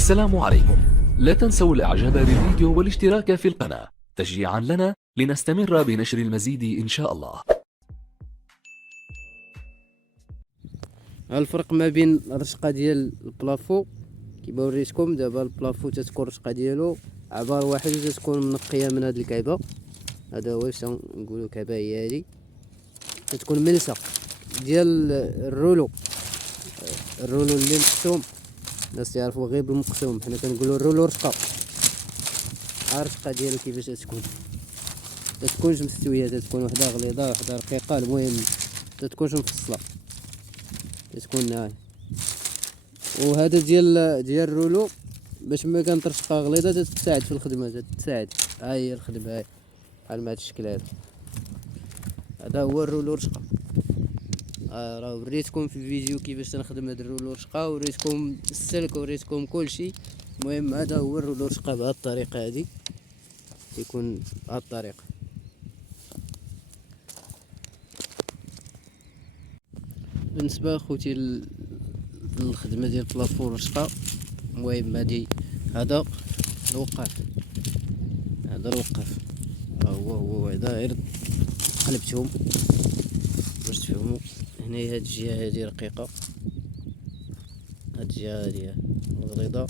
السلام عليكم. لا تنسوا الاعجاب بالفيديو والاشتراك في القناة تشجيعا لنا لنستمر بنشر المزيد ان شاء الله. الفرق ما بين الرشقه ديال البلافو كيما وريتكم دابا، البلافو تتكون الرشقه ديالو عباره واحد وتتكون منقيه من هاد الكعبه. هذا هو واش نقولوا كعبه هي هادي، تتكون ملسه ديال الرولو اللي مقسوم. الناس يعرفوا غير بالمقسوم، حنا كنقولوا الرولو رشقه. الرشقه ديالو كيفاش تتكونش مستويه، تتكون وحده غليظه وحده رقيقه، المهم تتكونش مفصله، تكون ناعمه. وهذا ديال الرولو باش ما كانت رشقه غليظه تتساعد في الخدمه، تتساعد. ها هي الخدمه، هاي بحال ما هاد الشكل هذا هو الرولو رشقه. راه وريتكم في الفيديو كيفاش تنخدم هاد الرولو رشقه، وريتكم السلك وريتكم كلشي. المهم هذا هو الرولو رشقه بهاد الطريقه هادي، يكون بهاد الطريقه. بالنسبه اخوتي للخدمه ديال البلافو رشقه، المهم هذا الوقاف، هو هذا غير قلبتهم باش تفهموا. هنايا هاد الجهه هادي رقيقه، هاد الجهه هادي غليظه،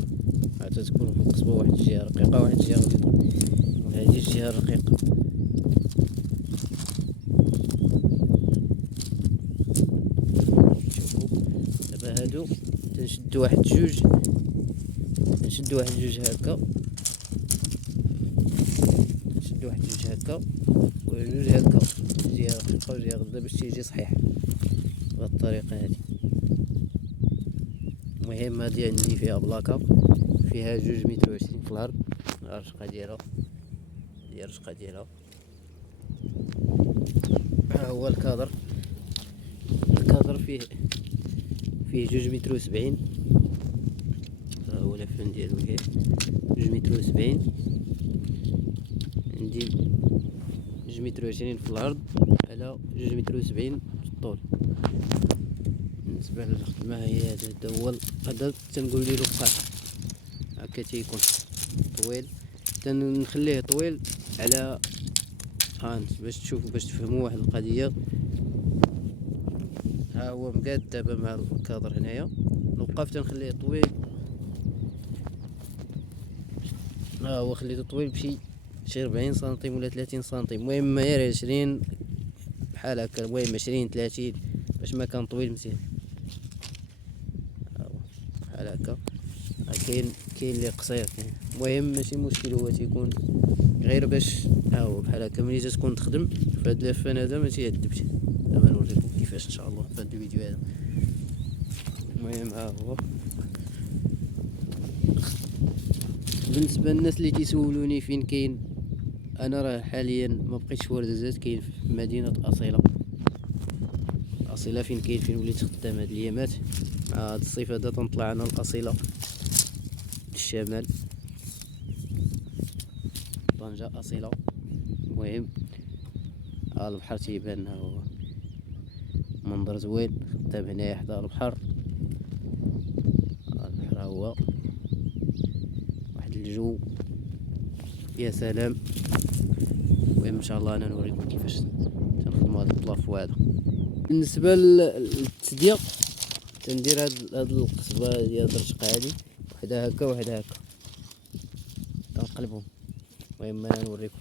عاد تكون مقسمه، واحد الجهه رقيقه واحد الجهه غليظه، وهذه الجهه الرقيقه. شوفوا دابا هادو تنشدو واحد جوج هكا، وجوج هكا، جهه رقيقه وجهه غليظه باش تيجي صحيح بهاد الطريقه هادي. المهم هادي عندي فيها بلاكه فيها 2 متر و20 في الارض. الرشقه ديالها ها هو الكادر فيه 2 متر و70. ها هو الفن ديالو كاين 2 متر و70. عندي 2 متر و20 في العرض على 2 متر و70 في الطول. بالنسبه للخدمه هي هذا هو هذا تنقول ليه الوقاف. هكا تيكون طويل، تنخليه طويل على باش تشوفوا باش تفهموا واحد القضيه. ها هو مقاد دابا مع الكادر هنايا. الوقاف تنخليه طويل، ها هو خليته طويل بشي 40 سنتيم ولا 30 سنتيم، المهم غير 20 بحال هكا، المهم 20 30 باش ما كان طويل مزيان. ها هو بحال هكا. كاين اللي قصير، كاين المهم ماشي مشكل، هو تيكون غير باش ها هو بحال هكا. ملي تكون تخدم في هاد اللفان هذا ما تيعذبش. دابا نوريكم كيفاش ان شاء الله في هاد الفيديو هذا. المهم ها هو بالنسبه للناس اللي تيسولوني فين كاين، انا راه حاليا ما بقيتش في وردازات، كاين في مدينه اصيله فين وليت خدام هاد الايامات. مع هاد الصيف هذا تنطلع انا الاصيله الشمال، طنجة أصيلة. المهم البحر تيبان، ها هو منظر زوين خدام هنايا حدا البحر. البحر ها هو واحد الجو يا سلام. المهم ان شاء الله انا نوريكم كيفاش تنخدموا هذا البلافو هذا. بالنسبه للتسديه تندير هاد القصبه ديال الرشقه هادي، وحده هكا وحده هكا، تنقلبهم. المهم انا نوريكم.